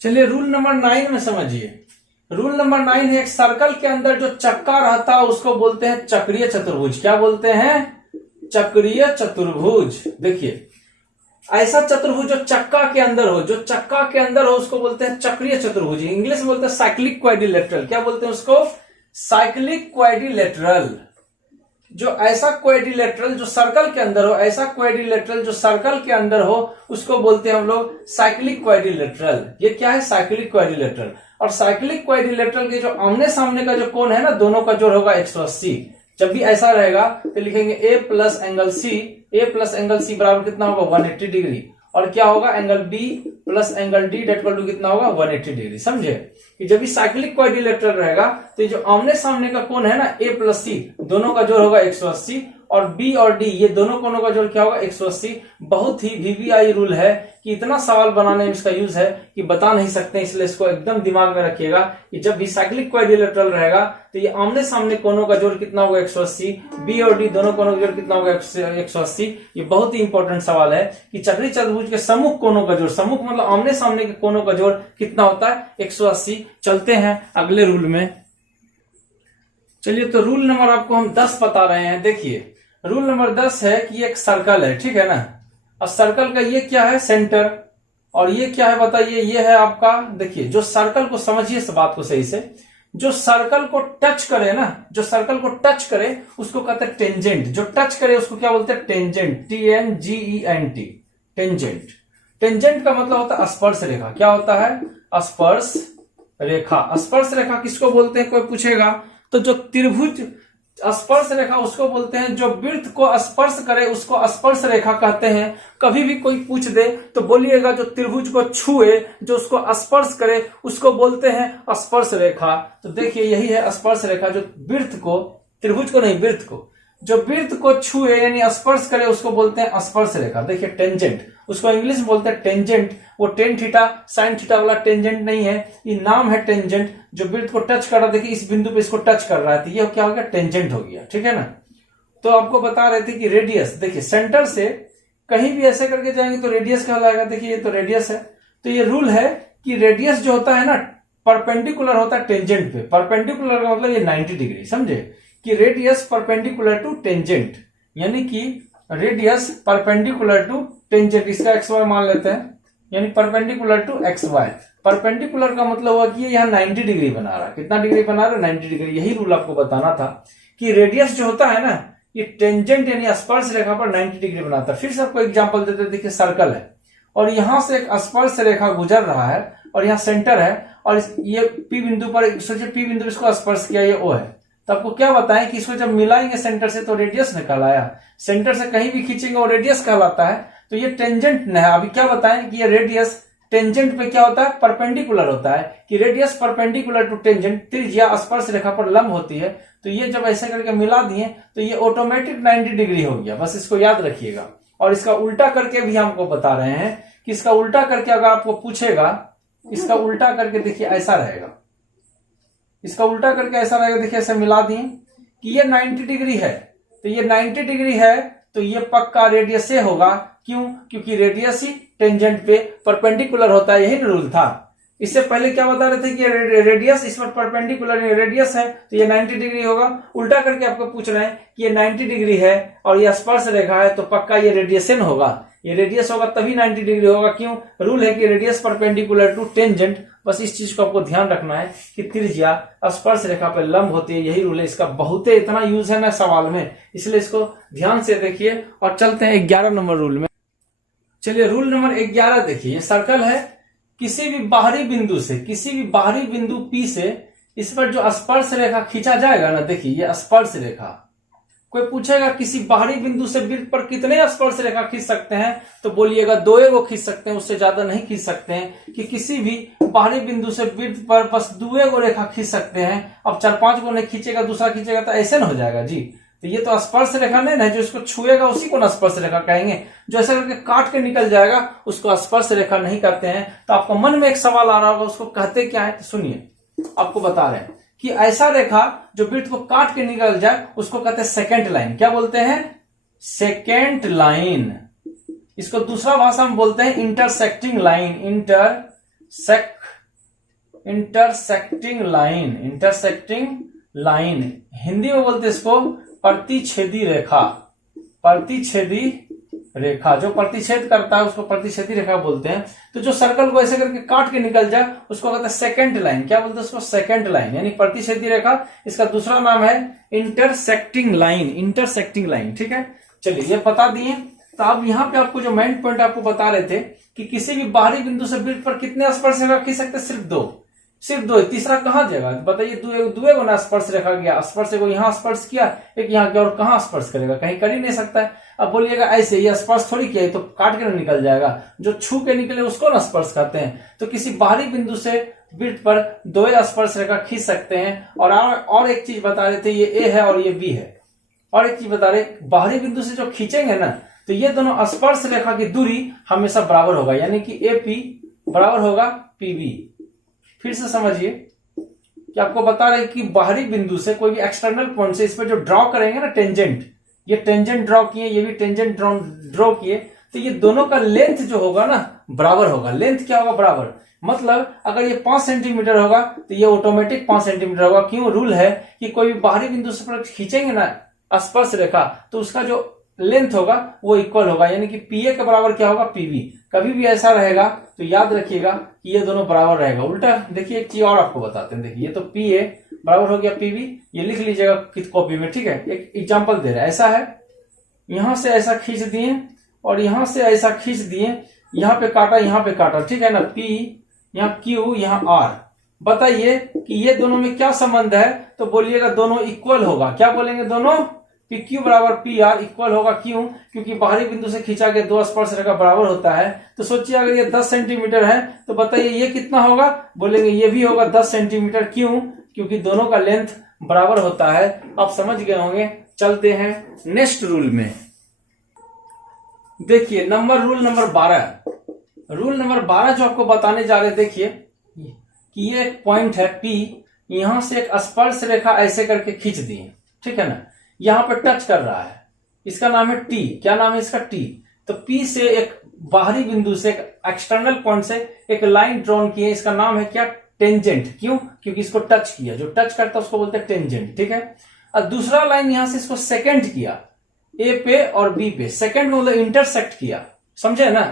चलिए रूल नंबर 9 में समझिए। रूल नंबर 9 है, एक सर्कल के अंदर जो चक्का रहता है उसको बोलते हैं चक्रीय चतुर्भुज। क्या बोलते हैं, चक्रीय चतुर्भुज। देखिए ऐसा चतुर्भुज जो चक्का के अंदर हो, जो चक्का के अंदर हो उसको बोलते हैं चक्रीय चतुर्भुज। इंग्लिश में बोलते हैं साइक्लिक क्वाड्रिलेटरल। क्या बोलते हैं उसको, साइक्लिक क्वाड्रिलेटरल। जो ऐसा क्वाड्रिलेटरल जो सर्कल के अंदर हो, ऐसा क्वाड्रिलेटरल जो सर्कल के अंदर हो उसको बोलते हैं हम लोग साइक्लिक क्वाड्रिलेटरल। ये क्या है, साइक्लिक क्वाड्रिलेटरल। और साइक्लिक क्वाड्रिलेटरल के जो आमने सामने का जो कोण है ना, दोनों का जोड़ होगा 180। जब भी ऐसा रहेगा तो लिखेंगे A प्लस एंगल C बराबर कितना होगा, 180 डिग्री। और क्या होगा, angle B plus angle D that to कितना होगा, 180 डिग्री। समझे कि जब भी साइक्लिक क्वाड्रिलेटरल रहेगा तो ये जो आमने सामने का कोण है ना, A प्लस C, दोनों का जोड़ होगा 180, और B और D ये दोनों कोणों का जोड़ क्या होगा, 180। बहुत ही VVI रूल है कि इतना सवाल बनाने में इसका यूज है कि बता नहीं सकते, इसलिए इसको एकदम दिमाग में रखिएगा कि जब भी साइक्लिक क्वाड्रिलेटरल रहेगा तो ये आमने सामने कोणों का जोड़ कितना होगा, 180। B और D दोनों कोणों का जोड़ कितना होगा, 180। ये बहुत ही इंपॉर्टेंट सवाल है कि चक्रीय चतुर्भुज के सम्मुख कोणों का जोड़, सम्मुख मतलब आमने सामने के कोणों का जोड़ कितना होता है, 180। चलते हैं अगले रूल में। चलिए तो रूल नंबर आपको हम 10 बता रहे हैं। देखिए रूल नंबर 10 है कि एक सर्कल है, ठीक है ना, और सर्कल का ये क्या है, सेंटर, और ये क्या है बताइए, ये है आपका, देखिए जो सर्कल को समझिए इस बात को सही से, जो सर्कल को टच करे ना, जो सर्कल को टच करे उसको कहते हैं टेंजेंट। जो टच करे उसको क्या बोलते हैं, टेंजेंट, TNGENT, टेंजेंट। टेंजेंट का मतलब होता है स्पर्श रेखा। क्या होता है, स्पर्श रेखा। स्पर्श रेखा किसको बोलते हैं, कोई पूछेगा तो जो त्रिभुज स्पर्श रेखा उसको बोलते हैं, जो वृत्त को स्पर्श करे उसको स्पर्श रेखा कहते हैं। कभी भी कोई पूछ दे तो बोलिएगा जो त्रिभुज को छुए, जो उसको स्पर्श करे उसको बोलते हैं स्पर्श रेखा। तो देखिए यही है स्पर्श रेखा, जो वृत्त को, त्रिभुज को नहीं, वृत्त को, जो वृत्त को छुए यानी स्पर्श करे उसको बोलते हैं स्पर्श रेखा। देखिए टेंजेंट, उसको इंग्लिश में बोलते हैं टेंजेंट। वो टेन थीटा साइन थीटा वाला टेंजेंट नहीं है, ये नाम है टेंजेंट। जो वृत्त को टच कर रहा है, देखिए इस बिंदु पे इसको टच कर रहा है, तो ये क्या हो गया, टेंजेंट हो गया, ठीक है ना। तो आपको बता रहे थे कि रेडियस, देखिए सेंटर से कहीं भी ऐसे करके जाएंगे तो रेडियस कहलाएगा। देखिए ये तो रेडियस है, तो ये रूल है कि रेडियस जो होता है ना परपेंडिकुलर होता है टेंजेंट पे। परपेंडिकुलर का मतलब ये 90 डिग्री, समझे कि रेडियस परपेंडिकुलर टू टेंजेंट, यानी कि रेडियस परपेंडिकुलर टू टेंजेंट, इसका एक्स वाई मान लेते हैं, यानी perpendicular to x y. Perpendicular का मतलब हुआ कि ये यहाँ 90 डिग्री बना रहा है। कितना डिग्री बना रहा है? 90 डिग्री। यही रूल आपको बताना था कि रेडियस जो होता है ना ये टेंजेंट यानी स्पर्श रेखा पर 90 डिग्री बनाता है। फिर से आपको एग्जांपल देते हैं, देखिए सर्कल है और यहां से एक स्पर्श रेखा गुजर रहा है और यहाँ सेंटर है और ये पी बिंदु पर, सोचिए पी बिंदु इसको स्पर्श किया, ये ओ है। तो आपको क्या बताएं कि इसको जब मिलाएंगे सेंटर से तो रेडियस निकल आया। सेंटर से कहीं भी खींचेंगे वो रेडियस कहलाता है। तो ये टेंजेंट न है। अभी क्या बताएं कि ये रेडियस टेंजेंट पे क्या होता है? परपेंडिकुलर होता है, कि रेडियस परपेंडिकुलर टू टेंजेंट, त्रिज्या स्पर्श रेखा पर लंब होती है। तो ये जब ऐसे करके मिला दिए तो ये ऑटोमेटिक 90 डिग्री हो गया। बस इसको याद रखिएगा। और इसका उल्टा करके भी हमको बता रहे हैं कि इसका उल्टा करके अगर आपको पूछेगा, इसका उल्टा करके देखिए ऐसा रहेगा, इसका उल्टा करके ऐसा रहेगा। देखिए ऐसे मिला दिए कि ये 90 डिग्री है, तो ये 90 डिग्री है तो ये पक्का रेडियस से होगा। क्यों? क्योंकि रेडियस ही टेंजेंट पे परपेंडिकुलर होता है। यही रूल था। इससे पहले क्या बता रहे थे कि रेडियस इस पर परपेंडिकुलर रेडियस है तो ये 90 डिग्री होगा। उल्टा करके आपको पूछ रहे हैं कि ये 90 डिग्री है और ये स्पर्श रेखा है तो पक्का ये रेडियसन होगा। ये रेडियस होगा तभी 90 डिग्री होगा। क्यों? रूल है कि रेडियस परपेंडिकुलर टू टेंजेंट। बस इस चीज को आपको ध्यान रखना है कि त्रिज्या स्पर्श रेखा पर लंब होती है। यही रूल है। इसका बहुत इतना यूज है ना सवाल में, इसलिए इसको ध्यान से देखिए। और चलते हैं 11 नंबर रूल में। चलिए रूल नंबर 11 देखिए। ये सर्कल है, किसी भी बाहरी बिंदु से, किसी भी बाहरी बिंदु P से इस पर जो स्पर्श रेखा खींचा जाएगा ना, देखिए ये स्पर्श रेखा। कोई पूछेगा किसी बाहरी बिंदु से वृत्त पर कितने स्पर्श रेखा खींच सकते हैं, तो बोलिएगा 2 को खींच सकते हैं, उससे ज्यादा नहीं खींच सकते हैं। कि किसी भी बाहरी बिंदु से वृत्त पर बस 2 रेखा खींच सकते हैं। अब 4-5 को नहीं खींचेगा, दूसरा खींचेगा तो ऐसे न हो जाएगा जी। तो ये तो स्पर्श रेखा नहीं है, जो इसको छुएगा उसी को ना स्पर्श रेखा कहेंगे। जो ऐसा करके काट के निकल जाएगा उसको स्पर्श रेखा नहीं कहते हैं। तो आपको मन में एक सवाल आ रहा होगा, उसको कहते क्या है? तो सुनिए, आपको बता रहे हैं कि ऐसा रेखा जो वृत्त को काट के निकल जाए उसको कहते हैं सेकेंड लाइन। क्या बोलते हैं? Second line. इसको दूसरा भाषा में बोलते हैं intersecting line. Intersecting line, intersecting line. Hindi में बोलते हैं इसको प्रतिच्छेदी रेखा। प्रतिच्छेदी रेखा, जो प्रतिच्छेद करता है उसको प्रतिच्छेदी रेखा बोलते हैं। तो जो सर्कल को ऐसे करके काट के निकल जाए उसको कहते हैं सेकंड लाइन। क्या बोलते हैं उसको? सेकंड लाइन, यानी प्रतिच्छेदी रेखा। इसका दूसरा नाम है इंटरसेक्टिंग लाइन। इंटरसेक्टिंग लाइन, ठीक है। चलिए ये बता दिए। तो अब यहाँ पे आपको जो मेन पॉइंट आपको बता रहे थे कि किसी भी बाहरी बिंदु से वृत्त पर कितने स्पर्श रेखा खींच सकते? सिर्फ 2। सिर्फ 2। तीसरा कहाँ जाएगा बताइए? 2 को ना स्पर्श रेखा गया, स्पर्श को यहाँ स्पर्श किया, एक यहाँ किया, और कहाँ स्पर्श करेगा? कहीं कर ही नहीं सकता है। अब बोलिएगा ऐसे ये स्पर्श थोड़ी किया, तो काट के ना निकल जाएगा। जो छू के निकले उसको ना स्पर्श कहते हैं। तो किसी बाहरी बिंदु से वृत्त पर 2 स्पर्श रेखा खींच सकते हैं। और एक चीज बता रहे थे, ये ए है और ये बी है। और एक चीज बता रहे, बाहरी बिंदु से जो खींचेंगे ना तो ये दोनों स्पर्श रेखा की दूरी हमेशा बराबर होगा, यानी कि AP बराबर होगा PB। फिर से समझिए कि आपको बता रहे कि बाहरी बिंदु से कोई भी एक्सटर्नल पॉइंट से इस पर जो ड्रॉ करेंगे ना टेंजेंट, ये टेंजेंट ड्रॉ किए, ये भी टेंजेंट ड्रॉ किए, तो ये दोनों का लेंथ जो होगा ना बराबर होगा। लेंथ क्या होगा? बराबर। मतलब अगर ये 5 सेंटीमीटर होगा तो ये ऑटोमेटिक 5 सेंटीमीटर होगा। क्यों? रूल है कि कोई भी बाहरी बिंदु से खींचेंगे ना स्पर्श रेखा तो उसका जो लेंथ होगा वो इक्वल होगा, यानी कि PA के बराबर क्या होगा? PB। कभी भी ऐसा रहेगा तो याद रखिएगा कि ये दोनों बराबर रहेगा। उल्टा देखिए, एक चीज और आपको बताते हैं। देखिए ये तो PA बराबर हो गया PB, ये लिख लीजिएगा कॉपी में, ठीक है। एक एग्जांपल दे रहा है। ऐसा है, यहां से ऐसा खींच दिए और यहां से ऐसा खींच दिए, यहां पे काटा, यहां पे काटा, ठीक है ना। P, यहाँ Q, यहाँ R। बताइए कि ये दोनों में क्या संबंध है? तो बोलिएगा दोनों इक्वल होगा। क्या बोलेंगे? दोनों PQ बराबर PR इक्वल होगा। क्यों? क्योंकि बाहरी बिंदु से खींचा गया 2 स्पर्श रेखा बराबर होता है। तो सोचिए अगर ये 10 सेंटीमीटर है तो बताइए ये कितना होगा? बोलेंगे ये भी होगा 10 सेंटीमीटर। क्यों? क्योंकि दोनों का लेंथ बराबर होता है। आप समझ गए होंगे। चलते हैं नेक्स्ट रूल में। देखिए रूल नंबर 12। रूल नंबर 12 जो आपको बताने जा रहे, देखिए कि ये एक पॉइंट है P, यहां से एक स्पर्श रेखा ऐसे करके खींच दी, ठीक है ना। यहां पर टच कर रहा है, इसका नाम है टी। क्या नाम है इसका? टी। तो पी से एक बाहरी बिंदु से, एक एक्सटर्नल पॉइंट से एक लाइन ड्रॉन की है, इसका नाम है क्या? टेंजेंट। क्यों? क्योंकि इसको टच किया, जो टच करता है उसको बोलते हैं टेंजेंट, ठीक है। और दूसरा लाइन यहां से इसको सेकेंड किया, ए पे और बी पे। सेकेंड मतलब इंटरसेक्ट किया, समझे ना,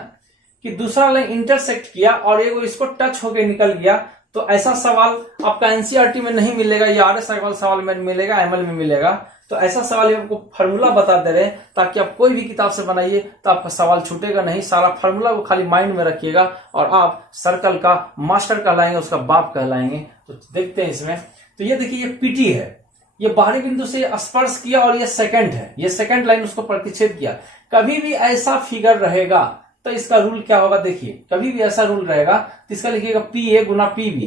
कि दूसरा लाइन इंटरसेक्ट किया और एक इसको टच होके निकल गया। तो ऐसा सवाल आपका एनसीईआरटी में नहीं मिलेगा, या आरएस अग्रवाल सवाल में मिलेगा, एमएल में मिलेगा। तो ऐसा सवाल आपको फार्मूला बता दे रहे हैं, ताकि आप कोई भी किताब से बनाइए तो आपका सवाल छूटेगा नहीं। सारा फार्मूला को खाली माइंड में रखिएगा और आप सर्कल का मास्टर कहलाएंगे, उसका बाप कहलाएंगे। तो देखते हैं इसमें। तो ये देखिए, ये पीटी है, ये बाहरी बिंदु से स्पर्श किया और ये सेकंड है, ये सेकंड लाइन उसको प्रतिच्छेद किया। कभी भी ऐसा फिगर रहेगा तो इसका रूल क्या होगा? देखिए, कभी भी ऐसा रूल रहेगा तो इसका लिखिएगा पी ए गुना पीबी,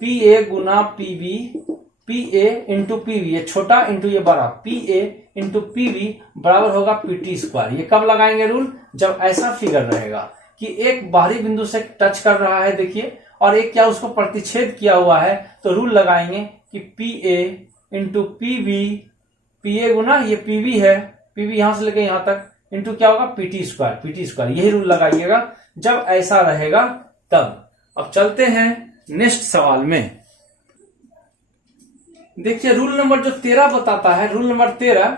पी ए गुना PB, P A into PV, ये छोटा इंटू ये बड़ा, पी ए इंटू पीवी बराबर होगा पीटी स्क्वायर। ये कब लगाएंगे रूल? जब ऐसा फिगर रहेगा कि एक बाहरी बिंदु से टच कर रहा है, देखिए, और एक क्या उसको प्रतिच्छेद किया हुआ है। तो रूल लगाएंगे कि P A into PV, P A गुना ये पीवी है, पीवी यहां से लेके यहां तक, इंटू क्या होगा? PT square, PT square. यही रूल लगाइएगा जब ऐसा रहेगा तब। अब चलते हैं नेक्स्ट सवाल में। देखिए, रूल नंबर जो 13 बताता है, रूल नंबर 13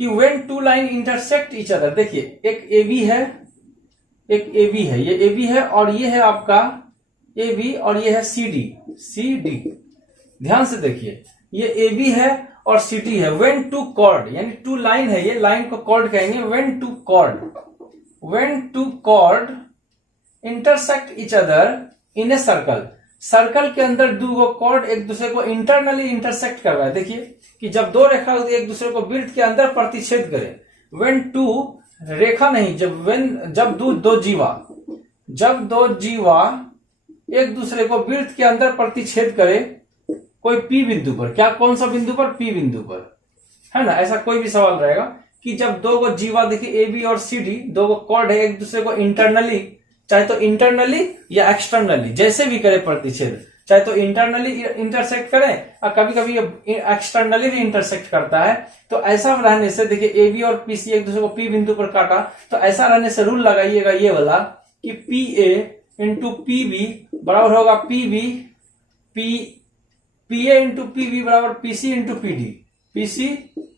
कि when two line intersect each other. देखिए, एक AB है, एक AB है, ये AB है और ये है आपका AB और ये है CD। ध्यान से देखिए, ये AB है और CD है। व्हेन टू कॉर्ड, यानी टू लाइन है, ये लाइन को कॉर्ड कहेंगे। When two chord intersect each other in a circle. Circle के अंदर दो कॉर्ड एक दूसरे को इंटरनली इंटरसेक्ट कर रहा है। देखिए कि जब दो रेखा एक दूसरे को वृत्त के अंदर प्रतिच्छेद करे। व्हेन टू रेखा नहीं, जब दो जीवा एक दूसरे को वृत्त के अंदर प्रतिच्छेद करे कोई पी बिंदु पर। क्या? कौन सा बिंदु पर? पी बिंदु पर, है ना। ऐसा कोई भी सवाल रहेगा कि जब दो को जीवा, देखिए ए बी और सी डी, दो को कॉर्ड है, एक दूसरे को इंटरनली, चाहे तो इंटरनली या एक्सटर्नली, जैसे भी करे प्रतिच्छेद, चाहे तो इंटरनली इंटरसेक्ट करे और कभी कभी एक्सटर्नली भी इंटरसेक्ट करता है। तो ऐसा रहने से, देखिए ए बी और पी सी एक दूसरे को पी बिंदु पर काटा, तो ऐसा रहने से रूल लगाइएगा ये वाला कि P A into P B बराबर होगा P B, P A into P B बराबर PC into PD, PC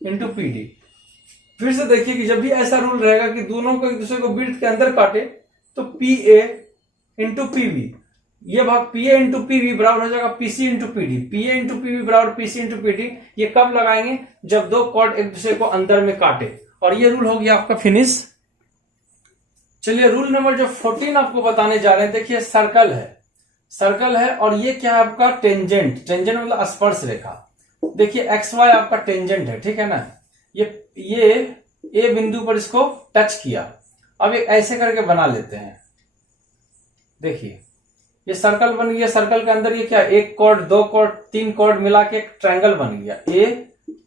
into PD. फिर से देखिए कि जब भी ऐसा रूल रहेगा कि दोनों को एक दूसरे को वृत्त के अंदर काटे तो पी ए इंटू पीबी, ये भाग पी ए इंटू पीबी बराबर हो जाएगा PC into PD, P A into PB बराबर पीसी इंटू पीडी। ये कब लगाएंगे? जब दो कॉर्ड एक दूसरे को अंदर में काटे। और ये रूल हो गया आपका फिनिश। चलिए, रूल नंबर जो 14 आपको बताने जा रहे हैं। देखिए, सर्कल है और ये क्या है आपका? टेंजेंट मतलब स्पर्श रेखा। देखिए एक्स वाई आपका टेंजेंट है, ठीक है ना। ये ए बिंदु पर इसको टच किया। अब एक ऐसे करके बना लेते हैं। देखिए, ये सर्कल बन गया। सर्कल के अंदर ये क्या? एक कॉर्ड, दो कॉर्ड, तीन कॉर्ड मिला के एक ट्रायंगल बन गया, ए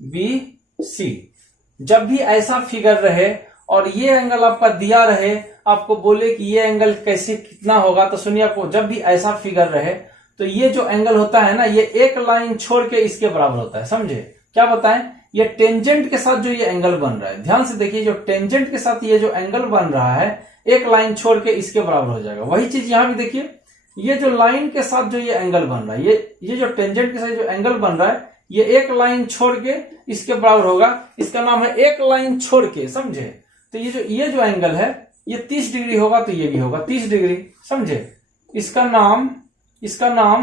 बी सी। जब भी ऐसा फिगर रहे और ये एंगल आपका दिया रहे, आपको बोले कि ये एंगल कैसे कितना होगा, तो सुनिए, आपको जब भी ऐसा फिगर रहे तो ये जो एंगल होता है ना, ये एक लाइन छोड़ के इसके बराबर होता है। समझे? क्या बताएं? ये टेंजेंट के साथ जो ये एंगल बन रहा है, ध्यान से देखिए, जो टेंजेंट के साथ ये जो एंगल बन रहा है, एक लाइन छोड़ के इसके बराबर हो जाएगा। वही चीज यहां भी देखिए, ये जो लाइन के साथ जो ये एंगल बन रहा है, ये जो टेंजेंट के साथ जो एंगल बन रहा है, ये एक लाइन छोड़ के इसके बराबर होगा। इसका नाम है एक लाइन छोड़ के, समझे। तो ये जो एंगल है, ये 30 डिग्री होगा, तो ये भी होगा 30 डिग्री, समझे। इसका नाम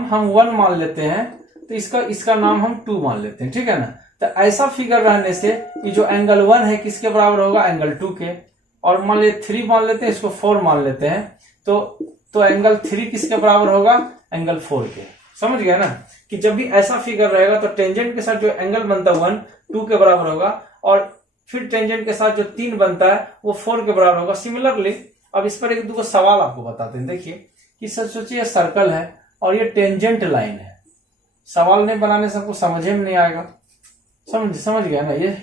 हम 1 मान लेते हैं, तो इसका नाम हम 2 मान लेते हैं, ठीक है ना। तो ऐसा फिगर रहने से ये जो एंगल 1 है किसके बराबर होगा? एंगल 2 के। और मान ले 3 मान लेते हैं, इसको 4 मान लेते हैं, तो एंगल 3 किसके बराबर होगा? एंगल 4 के। समझ गया ना कि जब भी ऐसा फिगर रहेगा तो टेंजेंट के साथ जो एंगल बनता है 1 2 के बराबर होगा, और फिर टेंजेंट के साथ जो 3 बनता है वो 4 के बराबर होगा। सिमिलरली अब इस पर एक दो सवाल आपको बताते हैं। देखिए कि सोचिए सर्कल है और ये टेंजेंट लाइन है। सवाल नहीं बनाने से आपको समझ में नहीं आएगा। समझ गया ना। ये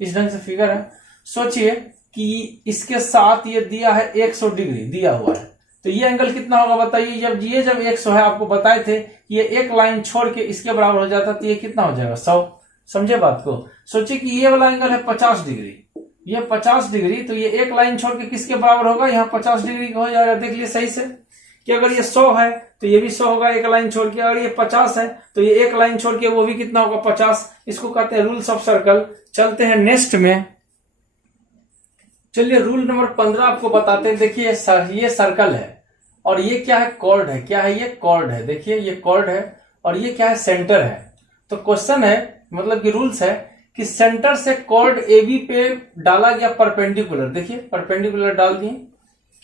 इस ढंग से फिगर है। सोचिए कि इसके साथ ये दिया है 100 डिग्री दिया हुआ है, तो ये एंगल कितना होगा बताइए। जब 100 है, आपको बताए थे कि ये एक लाइन छोड़ के इसके बराबर हो जाता, तो ये कितना हो जाएगा? 100। समझे बात को। सोचिए कि ये वाला एंगल है 50 डिग्री, ये 50 डिग्री, तो ये एक लाइन छोड़ के किसके बराबर होगा, यहाँ 50 डिग्री का हो जाएगा। देख लिए सही से कि अगर ये 100 है तो ये भी 100 होगा एक लाइन छोड़ के, अगर ये 50 है तो ये एक लाइन छोड़ के वो भी कितना होगा 50। इसको कहते हैं रूल्स ऑफ सर्कल। चलते हैं नेक्स्ट में। चलिए रूल नंबर 15 आपको बताते हैं। देखिए ये सर्कल है और ये क्या है, कॉर्ड है। क्या है ये, कॉर्ड है। देखिए ये कॉर्ड है और ये क्या है, सेंटर है। तो क्वेश्चन है, मतलब कि रूल्स है कि सेंटर से कॉर्ड AB पे डाला गया परपेंडिकुलर, देखिए परपेंडिकुलर डाल दिए,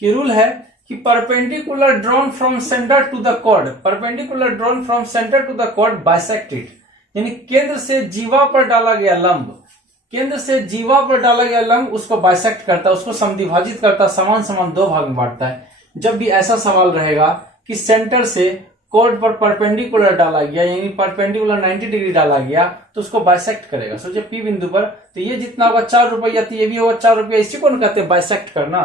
कि रूल है कि perpendicular drawn from centre to the chord, perpendicular drawn from centre to the chord bisected, यानी केंद्र से जीवा पर डाला गया लंब, केंद्र से जीवा पर डाला गया लंब उसको बाइसेक्ट करता है, उसको समद्विभाजित करता है, समान समान दो भाग में बांटता है। जब भी ऐसा सवाल रहेगा कि सेंटर से कॉर्ड पर परपेंडिकुलर डाला गया, यानी परपेंडिकुलर 90 डिग्री डाला गया, तो उसको बाइसेक्ट करेगा। सोचिए P बिंदु पर, तो ये जितना होगा 4 रुपया, तो ये भी होगा 4 रुपया। इसी को कहते हैं बाइसेक्ट करना।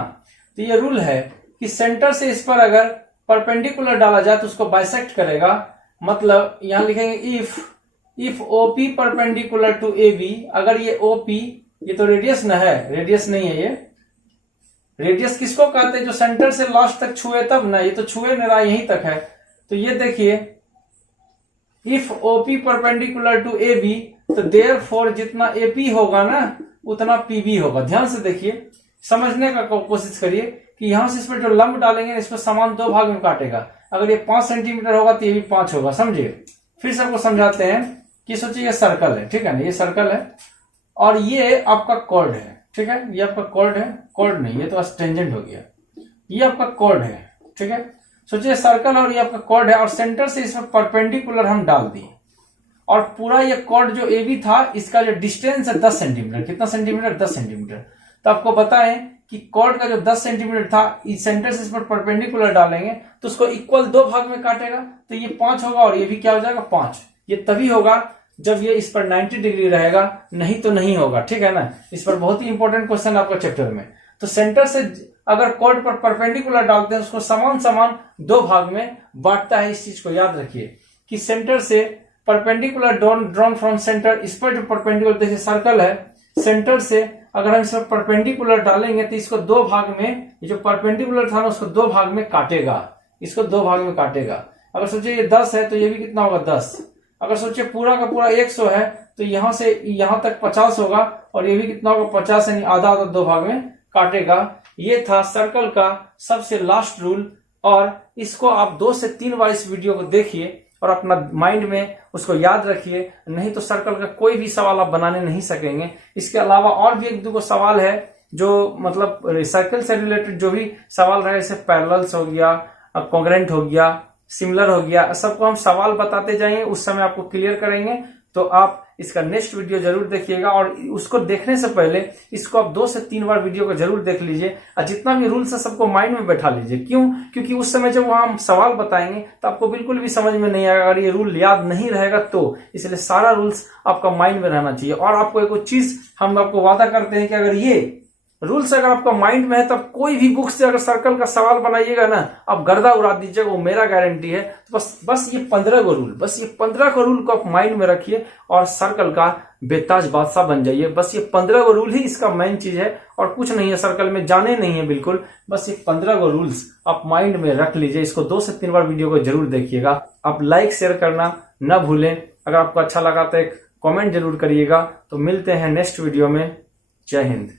तो ये रूल है कि सेंटर से इस पर अगर परपेंडिकुलर डाला जाए तो उसको बाइसेक्ट करेगा। मतलब यहां लिखेंगे if OP perpendicular to AB, अगर ये OP, ये तो रेडियस न है, रेडियस नहीं है, ये रेडियस किसको कहते हैं, जो सेंटर से लास्ट तक छुए तब ना, ये तो छुए नहीं रहा, यहीं तक है। तो ये देखिए if OP perpendicular to AB, तो देयरफॉर जितना AP होगा ना उतना PB होगा। ध्यान से देखिए, समझने का कोशिश करिए कि यहां से इस पर जो लंब डालेंगे इस पर समान दो भाग में काटेगा। अगर ये 5 सेंटीमीटर होगा तो ये भी 5 होगा। समझिए, फिर सबको समझाते हैं कि सोचिए ये सर्कल है, ठीक है ना, ये सर्कल है और ये आपका कॉर्ड है, ठीक है, ये आपका कॉर्ड है, कॉर्ड नहीं, ये तो टेंजेंट हो गया, ये आपका कॉर्ड है, ठीक है। सोचिए सर्कल और ये आपका कॉर्ड है और सेंटर से इसमें परपेंडिकुलर हम डाल दिए और पूरा ये कॉर्ड जो AB था इसका जो डिस्टेंस है 10 सेंटीमीटर। कितना सेंटीमीटर, 10 सेंटीमीटर। तो आपको बताएं कि कॉर्ड का जो 10 सेंटीमीटर था, इस सेंटर से इस पर परपेंडिकुलर डालेंगे तो उसको इक्वल दो भाग में काटेगा, तो ये 5 होगा और ये भी क्या हो जाएगा 5। ये तभी होगा जब ये इस पर 90 डिग्री रहेगा, नहीं तो नहीं होगा, ठीक है ना। इस पर बहुत ही इंपॉर्टेंट क्वेश्चन आपका चैप्टर में। तो सेंटर से अगर कॉर्ड पर परपेंडिकुलर डालते हैं उसको समान समान दो भाग में बांटता है। इस चीज को याद रखिए कि सेंटर से परपेंडिकुलर ड्रॉन फ्रॉम सेंटर, इस पर जो परपेंडिकुलर, देखिए सर्कल है, सेंटर से अगर हम इस पर परपेंडिकुलर डालेंगे तो इसको दो भाग में, ये जो परपेंडिकुलर था ना उसको दो भाग में काटेगा, इसको दो भाग में काटेगा। अगर सोचिए ये 10 है तो ये भी कितना होगा 10। अगर सोचिए पूरा का पूरा 100 है तो यहां से यहां तक 50 होगा और ये भी कितना होगा 50, यानी आधा आधा दो भाग में काटेगा। ये था सर्कल का सबसे लास्ट रूल और इसको आप 2 से 3 बार इस वीडियो को देखिए और अपना माइंड में उसको याद रखिए, नहीं तो सर्कल का कोई भी सवाल आप बनाने नहीं सकेंगे। इसके अलावा और भी 1-2 सवाल है जो मतलब सर्कल से रिलेटेड जो भी सवाल रहे, जैसे पैरेलल्स हो गया, कॉन्ग्रेंट हो गया, सिमिलर हो गया, सबको हम सवाल बताते जाएंगे, उस समय आपको क्लियर करेंगे। तो आप इसका नेक्स्ट वीडियो जरूर देखिएगा और उसको देखने से पहले इसको आप 2 से 3 बार वीडियो को जरूर देख लीजिए और जितना भी रूल्स है सबको माइंड में बैठा लीजिए। क्यों? क्योंकि उस समय जब वहां हम सवाल बताएंगे तो आपको बिल्कुल भी समझ में नहीं आएगा, अगर ये रूल याद नहीं रहेगा तो। इसलिए सारा रूल्स आपका माइंड में रहना चाहिए। और आपको एक चीज हम आपको वादा करते हैं कि अगर ये रूल्स अगर आपका माइंड में है तब कोई भी बुक से अगर सर्कल का सवाल बनाइएगा ना, आप गर्दा उड़ा दीजिएगा, वो मेरा गारंटी है। तो बस ये 15 को रूल, बस ये 15 को रूल को आप माइंड में रखिए और सर्कल का बेताज बादशाह बन जाइए। बस ये 15 को रूल ही इसका मेन चीज है और कुछ नहीं है, सर्कल में जाने नहीं है बिल्कुल। बस ये 15 को रूल्स आप माइंड में रख लीजिए। इसको 2 से 3 बार वीडियो को जरूर देखिएगा। आप लाइक शेयर करना न भूलें। अगर आपको अच्छा लगा तो एक कॉमेंट जरूर करिएगा। तो मिलते हैं नेक्स्ट वीडियो में। जय हिंद।